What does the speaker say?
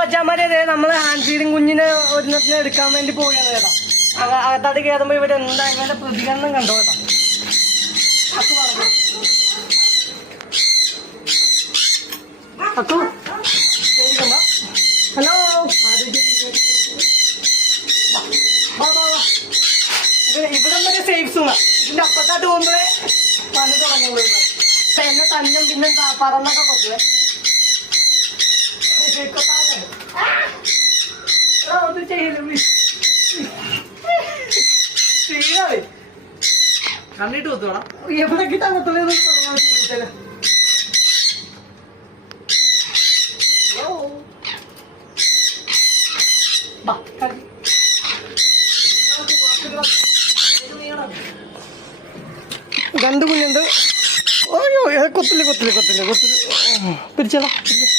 മച്ചാമാരെ നമ്മള് hand feeding കുഞ്ഞിനെ ഒരെണ്ണത്തിന് എടുക്കാൻ വേണ്ടി പോവുകയാണ് കേട്ടോ. അകത്താട്ട് കയറുമ്പോ ഇവരെന്താ ഇവരുടെ പ്രതികരണം കണ്ടോ കേട്ടോ. അക്കു പറഞ്ഞു അക്കു ഹലോ ഇവിടെ വരെ സേഫ് സോണാ. ഇതിന്റെ അപ്പുറത്തായിട്ട് പോകുമ്പോഴേ പണി തുടങ്ങുള്ളൂ. എന്നെ തന്നും പിന്നെ പറന്നൊക്കെ കൊത്തുവേ. ഒന്നും ചെയ്യല്ലേ ചെയ്യാതെ കണ്ണിട്ട് കൊത്തോടാ. എവിടെ കിട്ടാകത്തുള്ളൂ പറയാൻ പറ്റില്ല. രണ്ട് കുഞ്ഞുണ്ട്. അയ്യോ കൊത്തില്ല പിടിച്ചോളാം.